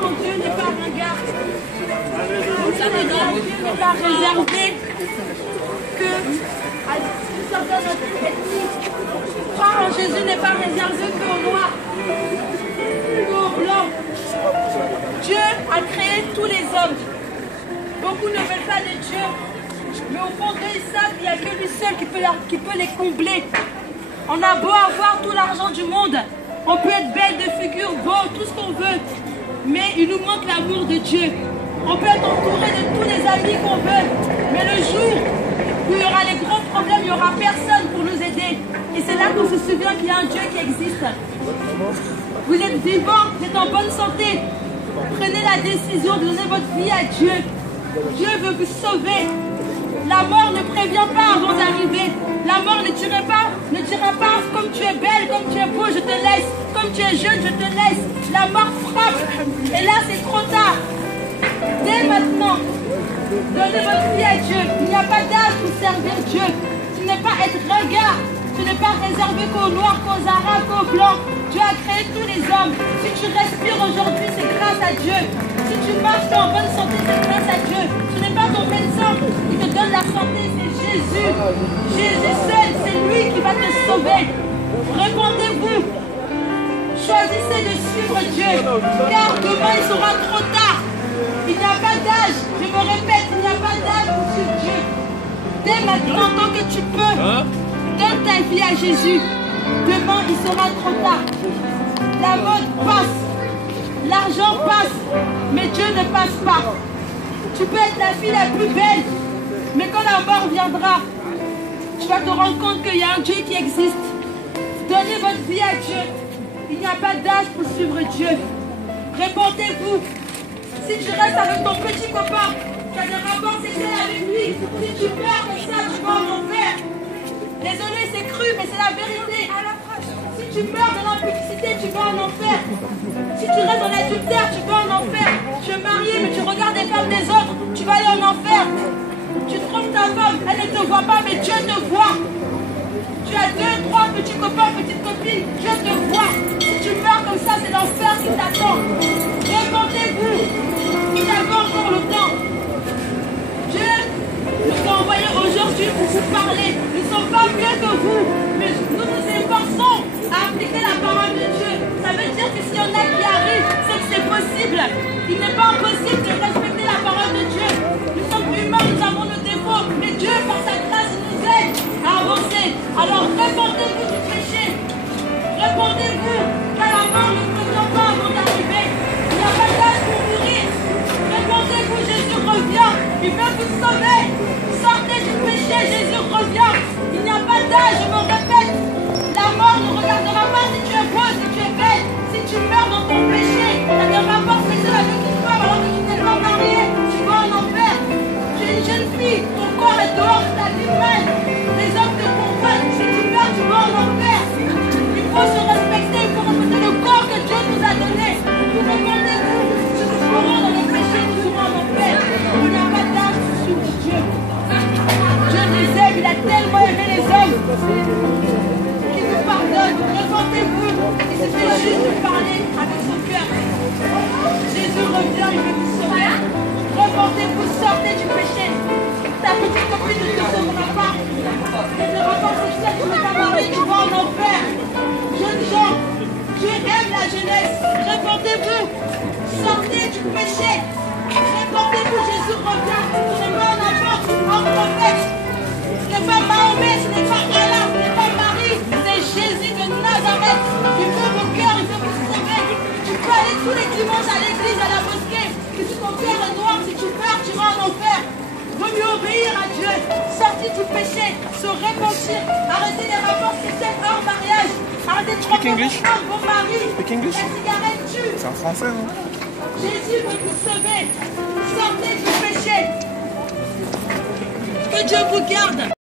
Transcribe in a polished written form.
mon Dieu n'est pas ringard. Ça veut dire que Dieu n'est pas réservé que à une certaine ethnie. Croire en Jésus n'est pas réservé qu'aux noirs, qu'aux blancs. Dieu a créé tous les hommes. Beaucoup ne veulent pas de Dieu, mais au fond d'eux, ils savent qu'il n'y a que lui seul qui peut les combler. On a beau avoir tout l'argent du monde, on peut être belle de figure, beau, tout ce qu'on veut, mais il nous manque l'amour de Dieu. On peut être entouré de tous les amis qu'on veut, mais le jour où il y aura les gros problèmes, il n'y aura personne pour nous aider. Et c'est là qu'on se souvient qu'il y a un Dieu qui existe. Vous êtes vivant, vous êtes en bonne santé. Prenez la décision de donner votre vie à Dieu. Dieu veut vous sauver. La mort ne prévient pas avant d'arriver. La mort ne dira pas comme tu es belle, comme tu es beau, je te laisse. Comme tu es jeune, je te laisse. La mort frappe. Et là, c'est trop tard. Dès maintenant, donnez votre vie à Dieu. Il n'y a pas d'âge pour servir Dieu. Ce n'est pas être ringard. Ce n'est pas réservé qu'aux noirs, qu'aux arabes, qu'aux blancs. Dieu a créé tous les hommes. Si tu respires aujourd'hui, c'est grâce à Dieu. Si tu marches en bonne santé, c'est grâce à Dieu. Ce n'est pas ton médecin qui te donne la santé, c'est Jésus. Jésus seul, c'est lui qui va te sauver. Répondez-vous. Choisissez de suivre Dieu. Car demain, il sera trop tard. Il n'y a pas d'âge. Je me répète, il n'y a pas d'âge pour suivre Dieu. Dès maintenant, tant que tu peux, donne ta vie à Jésus. Demain, il sera trop tard. La mode passe. L'argent passe. Mais Dieu ne passe pas. Tu peux être la fille la plus belle. Mais quand la mort viendra, tu vas te rendre compte qu'il y a un Dieu qui existe. Donnez votre vie à Dieu. Il n'y a pas d'âge pour suivre Dieu. Répondez-vous. Si tu restes avec ton petit copain, tu as des rapports sexuels avec lui. Si tu perds comme ça, tu vas en enfer. Désolé, c'est cru, mais c'est la vérité. Si tu meurs de l'impudicité, tu vas en enfer. Si tu restes dans l'adultère, tu vas en enfer. Tu es marié, mais tu regardes les femmes des autres, tu vas aller en enfer. Tu trompes ta femme, elle ne te voit pas, mais Dieu te voit. Tu as 2, 3 petits copains, petites copines, Dieu te voit. Si tu meurs comme ça, c'est l'enfer qui t'attend. Répondez-vous. Vous avez encore le temps. Dieu nous a envoyé aujourd'hui pour vous parler. Nous ne sommes pas mieux que vous, mais nous nous efforçons à appliquer la parole de Dieu. Ça veut dire que s'il y en a qui arrivent, c'est que c'est possible. Il n'est pas impossible de respecter la parole de Dieu. Nous sommes humains, nous avons nos défauts, mais Dieu, par sa grâce, nous aide à avancer. Alors répondez-vous du péché. Répondez-vous, car la mort ne prévient pas avant d'arriver. Il n'y a pas d'âge pour mourir. Répondez-vous, Jésus revient. Il veut vous sauver. Sortez du péché, Jésus revient. Il n'y a pas d'âge, je me répète. La mort ne regardera pas si tu es beau, si tu es belle. Si tu meurs dans ton péché, tu as des rapports sexuels avec une femme alors que tu n'es pas marié, tu vas en enfer. Tu es une jeune fille, ton corps est dehors, tu as du mal. Les hommes te comprennent, si tu meurs, tu vas en enfer. Il faut se respecter, il faut respecter le corps que Dieu nous a donné. Vous répondez-vous, si nous mourons dans le péché, nous serons en enfer. Il n'y a pas d'âge pour suivre Dieu. Dieu nous aime, il a tellement aimé les hommes qu'il nous pardonne. Répondez-vous, il suffit juste de parler avec son cœur. Jésus revient, il veut vous sauver. Répondez-vous, sortez du péché. Ta petite copine ne te sauvera pas. Les rapports sexuels, tu n'es pas marié, tu vas en enfer. Jeunes gens, Dieu aime la jeunesse. Répondez-vous, sortez du péché. Répondez-vous, Jésus revient. Ce n'est pas un apôtre, un prophète. Ce n'est pas Mahomet, ce n'est pas Allah, ce n'est pas Marie. C'est Jésus de Nazareth. Il veut vos cœurs, il veut vous sauver. Tu peux aller tous les dimanches à l'église, à la mosquée. Que si ton cœur est noir, si tu meurs, tu vas en enfer. Vaut mieux obéir à Dieu, sortir du péché, se repentir, arrêter les rapports sexuels hors mariage, arrêter de tromper vos maris. La cigarette tue. C'est en français, non? Jésus veut vous sauver. Sortez du péché. Que Dieu vous garde.